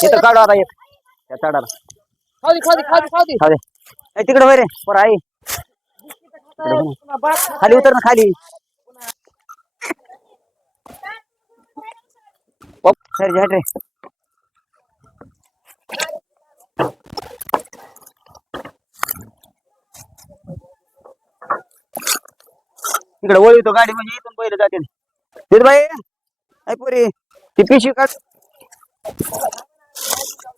तिथं काढू आता एक. त्या झाडाला खाली खाली खाली खाली खाऊ दे ए, तिकडे वय रे पोरं ना. खाली उतर ना खाली. ओप, सर हट रे. इकडे वळवितो गाडी म्हणजे इथून पहिले जाते. बाई. ऐ पुरी. ती पिशवी काढ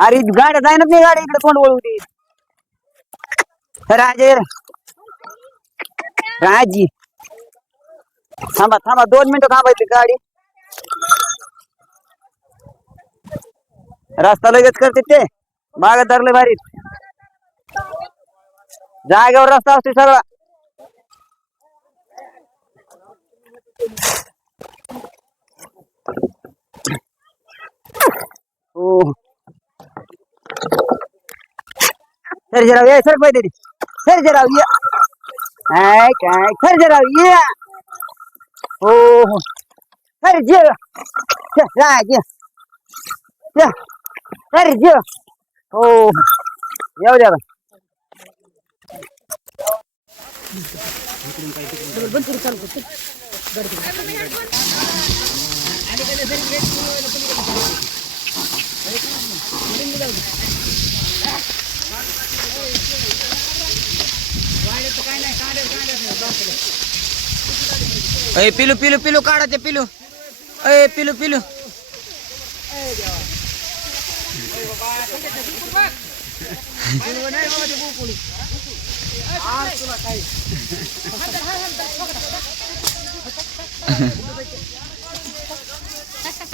अरे गाड्या जायनाच नाही गाडी इकडे तोंड वळवते राजे राजी. थांबा थांबा दोन मिनिटं थांबायची गाडी. रस्ता लगेच करते ते. माग धरले भारी. जागेवर रस्ता असते सगळा ओ सर्जराव ये सर पाहिजे सर्जराव ये काय काय सर्जराव ये हो हो सर्ज राज सर्ज हो येऊ द्या बा. अय पिलू पिलू पिलू काढा ते पिलू अय पिलू पिलू गाडीत बसलं म्हणा त्याला त्याला हे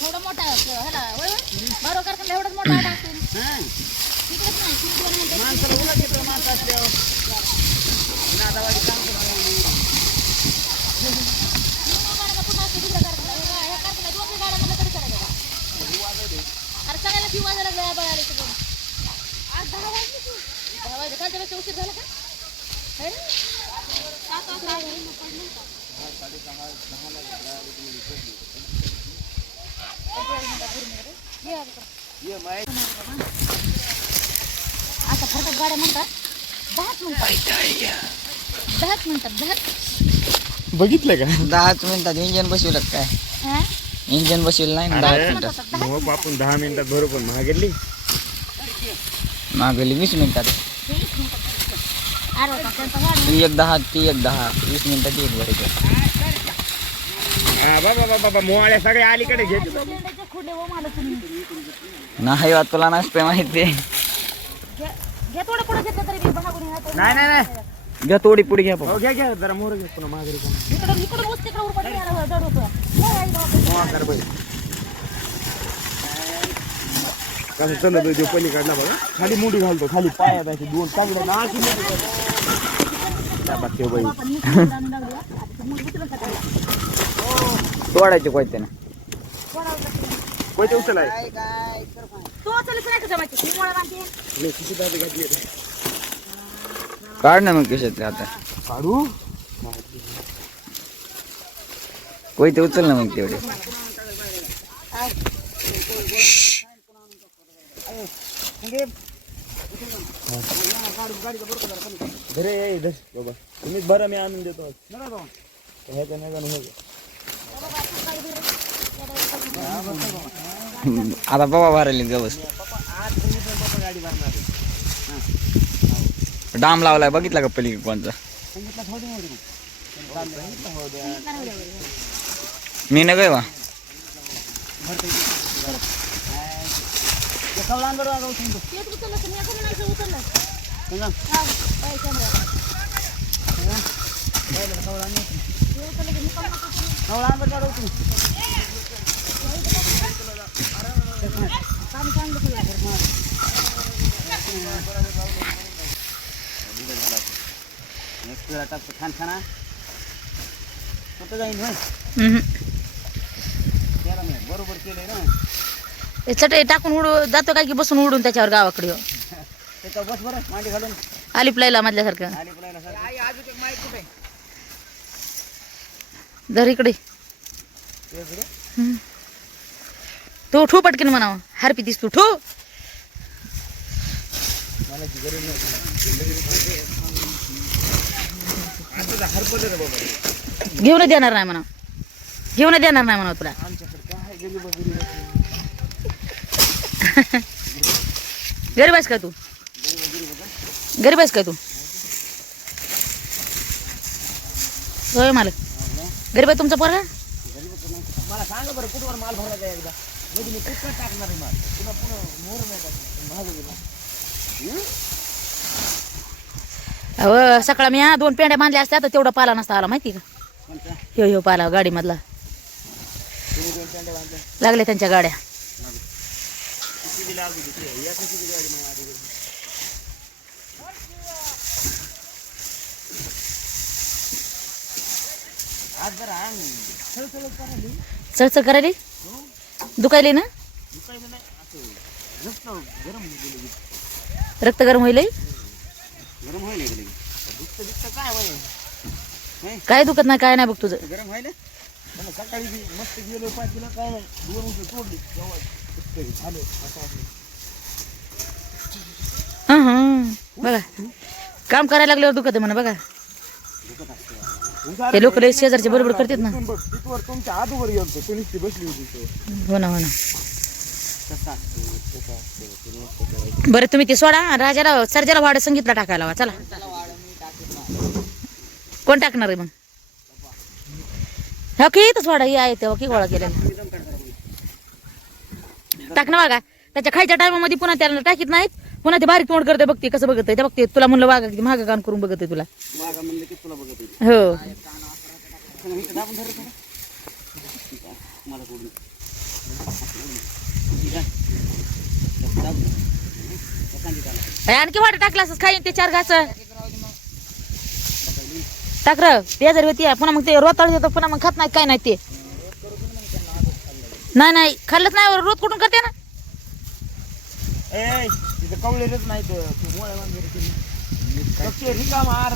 थोडं मोठा असं, ह्याला, होय, होय? कारखान्याला एवढंच मोठा आटा असतो. तिकडेच नाही, तिकडे नाही. म्हणून गाड्या पुन्हा असते तिकडे कारखान्याला. हे गा- ह्या कारखान्यात दोन गाड्या म्हणलं तरी चालेल बघा. अरे सगळ्याला फी वाजायला लागलं या बाळाला इथं. आज दहा वाजले की. दहा वाजले. कालच्या पेक्षा उशीर झाला का? है ना? सात वाजता आले. ये आता. आता फरकत गाड्या म्हणतात दहाच मिनिटात दहाच मिनिटात दहाच बघितलं का दहाच मिनिटात इंजन बसविलं काय हा? इंजन बसविलं नाही दहा मिनिटात म्हणतात आपण दहा मिनिटात बरोबर महागडली मागली वीस मिनिटात ती एक दहा ती एक दहा वीस मिनिटात एक बरोबर बाबा बाबा बाबा मोवाळ्या सगळ्या अलीकडे घेत झेंड्याचे खुले हो मला तुम्ही नाही बा तुला नसते माहिती घे घे थोडं पुढे. नाही नाही नाही जरा मोर कसं चालत होतो पलीकडला बघा. खाली मुंडी घालतो खाली. अशी दोन चांगले. मुंडी बाई. तोडायचे कोयते ना. कोणते उचल आहे तू. मी किती दाबे घातली काढ ना मग कशातले आता. काढू? कोयते उचल ना मग तेवढे. घरे ये इधर बाबा तुम्हीच बरं मी आणून देतो. हे का नाही आता बाबा भरायला गवस डाम लावलाय बघितला का पलीकडे कोणचा मी न वा तेच उचललं तर मी असं म्हणायचं उचललं हा, बाई, कॅमेरा. हे उचललं की मी पण नको उचलू. काम चांगलं केलं. छान खाना कुठं जाईन होय त्याला मी बरोबर केलंय चटई टाकून उडू जातो काय की बसून उडून त्याच्यावर गावाकडे. हो. त्याच्या बस बरं मांडी घालून. आलिप लायला मधल्यासारखं. आली पळायला सारखं. धर इकडे. हम्म. तो ठू पटकन म्हणावं. हारपी दिसतो ठू घेऊन देणार नाही म्हणा घेऊन देणार नाही म्हणा तुला. गरीब आहेस का तू? गरीब आहेस का तू? होय मालक. गरीब आहे तुमचा पोरगा? मला सांगा बरं कुठवर माल भरायचा एकदा? म्हणजे मी कुठं टाकणार आहे माल? पुन्हा पुन्हा मोर नाही टाकणार महाग गेला अहो सकाळ मी हा दोन पेंड्या बांधल्या असत्या तर तेवढा पाला नसता आला माहिती का? ह्यो ह्यो पाला गाडीमधला. लागल्या त्यांच्या गाड्या. किती दिला या किती गाडी मला आधी आज जरा आण चल करायली. चळचळ करायली दुखायली ना? दुखायला नाही असं गरम रक्त गरम होईल? गरम व्हायला गेलं दुखतं दुखतं काय होईल काय दुखत नाही काय नाही बघ तुझं. गरम व्हायला? मला सकाळी मस्त गेलो पाच किलो काय नाही. दोन तोडली जवळ. हा हा. बघा. काम करायला लागल्यावर दुखत आहे म्हणा बघा. हे लोक लय शेजारचे बरोबर करतात ना. तुमच्या बसली होती हो ना हो ना. बरं तुम्ही ते सोडा. राजाला सर्जाला वाड संगीतला टाकायला हवा चला. कोण टाकणार आहे मग? हा की इथंच वाडा. ही आहे तेव्हा की गोळा केलेला. टाक ना बघा त्याच्या खायच्या टायमामध्ये पुन्हा त्याला टाकीत नाहीत. पुन्हा ते बारीक तोंड करते बघते कसं बघत ते बघते तुला म्हणलं वागा महाग काम करून बघत तुला. की हो. का? आणखी वाट टाकला असंच खाईन ते चार घास. टाक र. ते जर होती. पुन्हा मग ते रोताळ देतो पुन्हा मग खात नाही काय नाही ते. नाही नाही खाल्लंच नाही रोज कुठून करते ना? ए तिथं कवलेलंच नाही तर तू मोळ्या वगैरे ते रिकाम आर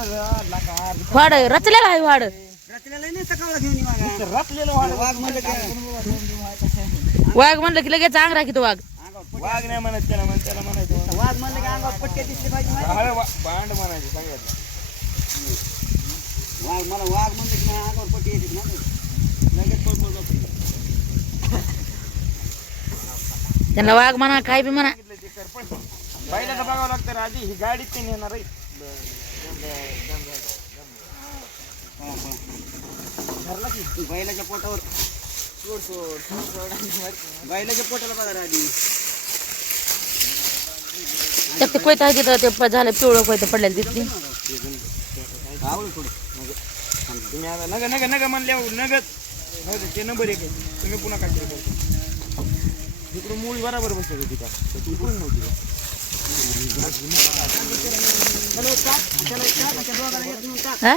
वाड रचलेला आहे वाड रचलेलं नाही सकाळला घेऊन ये मागा. रचलेलं वाढ वाघ म्हणलं की वाघ म्हणलं की लगेच अंग राखी तो वाघ. अंगावर वाघ नाही म्हणत त्याला म्हण त्याला म्हणायचं. वाघ म्हणलं की अंगावर पट्ट्या दिसली पाहिजे माहिती हळ बांड म्हणायचं सांगायचं. वाघ मला वाघ म्हणलं की माझ्या अंगावर पट्टी येते ना लगेच पळ पळ जातो त्यांना वाघ म्हणा काय बी म्हणा. बैलाचं बघावं लागतं आधी ही गाडीत ते नेणार आहे. की. बैलाच्या पोटावर. सोड सोड सोड सोड बैलाच्या पोटाला बघा रे आधी त्यात ते कोयता आहे तिथं ते प- झालं पिवळं कोयतं पडलेलं दिसली आवड थोडं. नग नग नग म्हणल्यावर नगत नग ते नंबर एक आहे. तुम्ही पुन्हा काय तिकडून मुळी बरोबर बसत होती का ती इकडून नव्हती? का? हा?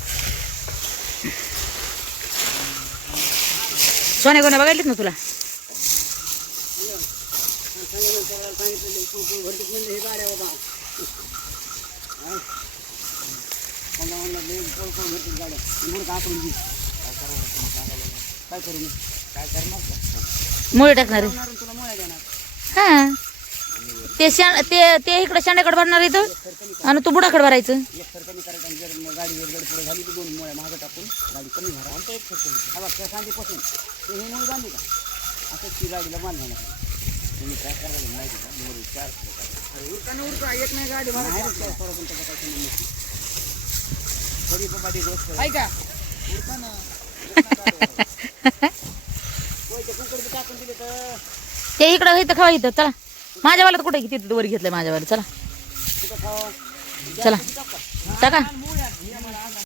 सोन्या कोण्या बघायलीत ना तुला? काय करू काय करणार? मुळे टाकणार हा. ते शाण ते ते इकडे शाण्याकडे भरणार इथं आणि तू बुडाकडे भरायचं एक सरकणी करायचं आणि जर गाडी पुढे झाली की दोन मुळ्या मागं टाकून गाडी कमी भरा आमचं एक हा बघ ते हे मुळे बांधली का असंच ती गाडीला बांधणार नाही तुम्ही काय करायला माहिती का मोरी चार उरका उरका एक नाही गाडी भरा थोडं पण त्याचा काही संबंध नसतो. थोडी बाबा ती गोष्ट ऐका उरका ना इकडं इथं खावा इथं चला माझ्या कुठे किती वर घेतलंय माझ्या वाला? चला. चला. टाका.